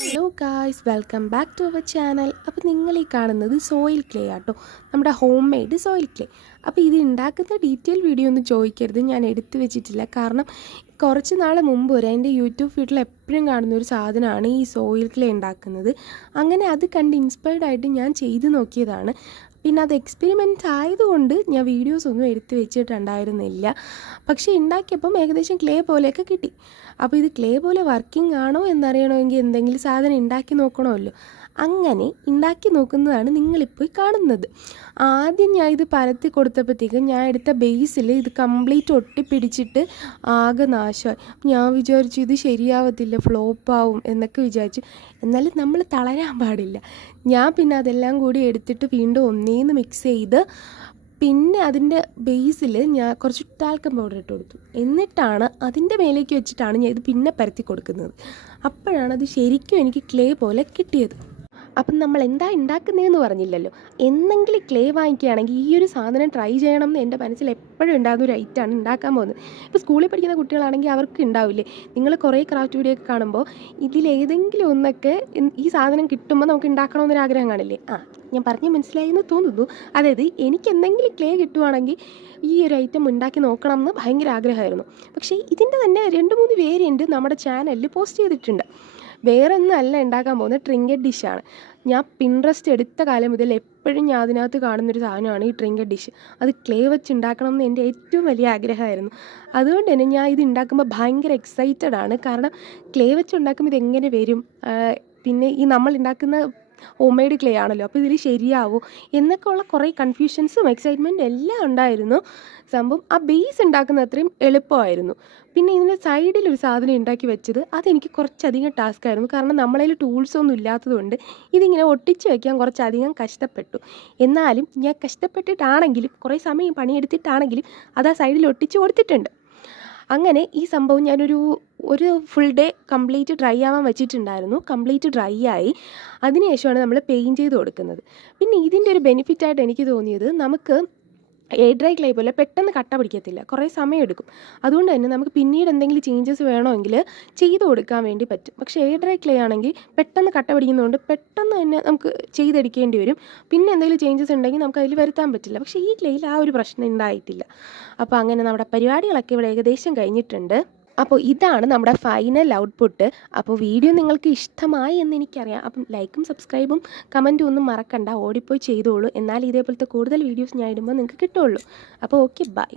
Hello guys welcome back to our channel അപ്പോൾ നിങ്ങൾ ഈ കാണുന്നത് സോയിൽ ക്ലേ ആട്ടോ. നമ്മുടെ ഹോം മെയ്ഡ് സോയിൽ ക്ലേ അപ്പോൾ ഇത് ഉണ്ടാക്കുന്ന ഡീറ്റെയിൽ വീഡിയോ ഒന്നും ചോദിക്കരുത്. ഞാൻ എടുത്തു വെച്ചിട്ടില്ല. കാരണം കുറച്ച് നാൾ മുമ്പ് വരെ എന്റെ യൂട്യൂബ് ഫീഡിൽ എപ്പോഴും കാണുന്ന ഒരു സാധനമാണ് ഈ സോയിൽ ക്ലേ ഉണ്ടാക്കുന്നത്. അങ്ങനെ അത് കണ്ട് ഇൻസ്പയർഡ് ആയിട്ട് ഞാൻ ചെയ്തു നോക്കിയതാണ്. പിന്നെ അത് എക്സ്പെരിമെന്റ് ആയതുകൊണ്ട് ഞാൻ വീഡിയോസ് ഒന്നും എടുത്തു വെച്ചിട്ടുണ്ടായിരുന്നില്ല. പക്ഷേ ഉണ്ടാക്കിയപ്പം ഏകദേശം ക്ലേ പോലെയൊക്കെ കിട്ടി. അപ്പോൾ ഇത് ക്ലേ പോലെ വർക്കിംഗ് ആണോ എന്നറിയണമെങ്കിൽ എന്തെങ്കിലും സാധനം ഉണ്ടാക്കി നോക്കണമല്ലോ. അങ്ങനെ ഉണ്ടാക്കി നോക്കുന്നതാണ് നിങ്ങളിപ്പോൾ കാണുന്നത്. ആദ്യം ഞാൻ ഇത് പരത്തി കൊടുത്തപ്പോഴത്തേക്കും ഞാൻ എടുത്ത ബേസിൽ ഇത് കംപ്ലീറ്റ് ഒട്ടിപ്പിടിച്ചിട്ട് ആകെ നാശമായി. ഞാൻ വിചാരിച്ചു ഇത് ശരിയാവത്തില്ല ഫ്ലോപ്പാവും എന്നൊക്കെ വിചാരിച്ചു. എന്നാലും നമ്മൾ തളരാൻ പാടില്ല. ഞാൻ പിന്നെ അതെല്ലാം കൂടി എടുത്തിട്ട് വീണ്ടും ഒന്നേന്ന് മിക്സ് ചെയ്ത് പിന്നെ അതിന്റെ ബേസിൽ ഞാൻ കുറച്ച് ടാൽക്കം പൗഡർ ഇട്ട് കൊടുത്തു. എന്നിട്ടാണ് അതിന്റെ മേലേക്ക് വെച്ചിട്ടാണ് ഞാൻ ഇത് പിന്നെ പരത്തി കൊടുക്കുന്നത്. അപ്പോഴാണ് അത് ശരിക്കും എനിക്ക് ക്ലേ പോലെ കിട്ടിയത്. അപ്പം നമ്മൾ എന്താ ഉണ്ടാക്കുന്നതെന്ന് പറഞ്ഞില്ലല്ലോ. എന്നെങ്കിലും ക്ലേ വാങ്ങിക്കുകയാണെങ്കിൽ ഈ ഒരു സാധനം ട്രൈ ചെയ്യണം എന്ന് എന്റെ മനസ്സിൽ എപ്പോഴും ഉണ്ടാകുന്ന ഒരു ഐറ്റമാണ് ഉണ്ടാക്കാൻ പോകുന്നത്. ഇപ്പോൾ സ്കൂളിൽ പഠിക്കുന്ന കുട്ടികളാണെങ്കിൽ അവർക്ക് ഉണ്ടാവില്ലേ? നിങ്ങൾ കുറേ ക്രാഫ്റ്റ് വീഡിയോ ഒക്കെ കാണുമ്പോൾ ഇതിലേതെങ്കിലും ഒന്നൊക്കെ ഈ സാധനം കിട്ടുമ്പോൾ നമുക്ക് ഉണ്ടാക്കണമെന്നൊരു ആഗ്രഹം കാണില്ലേ? ആ ഞാൻ പറഞ്ഞ് മനസ്സിലായി എന്ന് തോന്നുന്നു. അതായത് എനിക്ക് എന്തെങ്കിലും ക്ലേ കിട്ടുവാണെങ്കിൽ ഈ ഒരു ഐറ്റം ഉണ്ടാക്കി നോക്കണം എന്ന് ഭയങ്കര ആഗ്രഹമായിരുന്നു. പക്ഷേ ഇതിന്റെ തന്നെ രണ്ട് മൂന്ന് വേരിയന്റ് നമ്മുടെ ചാനലിൽ പോസ്റ്റ് ചെയ്തിട്ടുണ്ട്. വേറെ അല്ല ഉണ്ടാക്കാൻ പോകുന്നത് ട്രിങ്കറ്റ് ഡിഷാണ് ഞാൻ പിൻട്രസ്റ്റ് എടുത്ത കാലം മുതൽ എപ്പോഴും ഞാൻ അതിനകത്ത് കാണുന്നൊരു സാധനമാണ് ഈ ട്രിങ്കറ്റ് ഡിഷ് അത് ക്ലേ വെച്ച് ഉണ്ടാക്കണം എന്ന് എന്റെ ഏറ്റവും വലിയ ആഗ്രഹമായിരുന്നു. അതുകൊണ്ട് തന്നെ ഞാൻ ഇത് ഉണ്ടാക്കുമ്പോൾ ഭയങ്കര എക്സൈറ്റഡ് ആണ്. കാരണം ക്ലേ വെച്ച് ഉണ്ടാക്കുമ്പോൾ ഇതെങ്ങനെ വരും? പിന്നെ ഈ നമ്മൾ ഉണ്ടാക്കുന്ന ഹോം മെയ്ഡ് ക്ലേ ആണല്ലോ അപ്പോൾ ഇതിൽ ശരിയാവോ എന്നൊക്കെ ഉള്ള കുറേ കൺഫ്യൂഷൻസും എക്സൈറ്റ്മെന്റും എല്ലാം ഉണ്ടായിരുന്നു. സംഭവം ആ ബേസ് ഉണ്ടാക്കുന്ന അത്രയും എളുപ്പമായിരുന്നു. പിന്നെ ഇതിന്റെ സൈഡിൽ ഒരു സാധനം ഉണ്ടാക്കി വെച്ചത് അതെനിക്ക് കുറച്ചധികം ടാസ്ക് ആയിരുന്നു. കാരണം നമ്മളതിൽ ടൂൾസൊന്നും ഇല്ലാത്തതുകൊണ്ട് ഇതിങ്ങനെ ഒട്ടിച്ച് വയ്ക്കാൻ കുറച്ചധികം കഷ്ടപ്പെട്ടു. എന്നാലും ഞാൻ കഷ്ടപ്പെട്ടിട്ടാണെങ്കിലും കുറേ സമയം പണിയെടുത്തിട്ടാണെങ്കിലും അത് ആ സൈഡിൽ ഒട്ടിച്ച് കൊടുത്തിട്ടുണ്ട്. അങ്ങനെ ഈ സംഭവം ഞാനൊരു ഒരു ഫുൾ ഡേ കംപ്ലീറ്റ് ഡ്രൈ ആവാൻ വെച്ചിട്ടുണ്ടായിരുന്നു. കംപ്ലീറ്റ് ഡ്രൈ ആയി. അതിനുശേഷമാണ് നമ്മൾ പെയിന്റ് ചെയ്ത് കൊടുക്കുന്നത്. പിന്നെ ഇതിന്റെ ഒരു ബെനിഫിറ്റായിട്ട് എനിക്ക് തോന്നിയത് നമുക്ക് എയർ ഡ്രൈ ക്ലേ പോലെ പെട്ടെന്ന് കട്ട പിടിക്കത്തില്ല. കുറേ സമയം എടുക്കും അതുകൊണ്ട് തന്നെ നമുക്ക് പിന്നീട് എന്തെങ്കിലും ചേഞ്ചസ് വേണമെങ്കിൽ ചെയ്ത് കൊടുക്കാൻ വേണ്ടി പറ്റും. പക്ഷേ എയർ ഡ്രൈ ക്ലേ ആണെങ്കിൽ പെട്ടെന്ന് കട്ട പിടിക്കുന്നതുകൊണ്ട് പെട്ടെന്ന് തന്നെ നമുക്ക് ചെയ്തെടുക്കേണ്ടി വരും. പിന്നെ എന്തെങ്കിലും ചേഞ്ചസ് ഉണ്ടെങ്കിൽ നമുക്ക് അതിൽ വരുത്താൻ പറ്റില്ല. പക്ഷേ ഈ ക്ലേയിൽ ആ ഒരു പ്രശ്നം ഉണ്ടായിട്ടില്ല. അപ്പോൾ അങ്ങനെ നമ്മുടെ പരിപാടികളൊക്കെ ഇവിടെ ഏകദേശം കഴിഞ്ഞിട്ടുണ്ട്. അപ്പോൾ ഇതാണ് നമ്മുടെ ഫൈനൽ ഔട്ട്പുട്ട് അപ്പോൾ വീഡിയോ നിങ്ങൾക്ക് ഇഷ്ടമായി എന്ന് എനിക്കറിയാം. അപ്പം ലൈക്കും സബ്സ്ക്രൈബും കമന്റും ഒന്നും മറക്കണ്ട. ഓടിപ്പോയി ചെയ്തോളൂ. എന്നാൽ ഇതേപോലത്തെ കൂടുതൽ വീഡിയോസ് ഞാൻ ഇടുമ്പോൾ നിങ്ങൾക്ക് കിട്ടുള്ളൂ. അപ്പോൾ ഓക്കെ ബൈ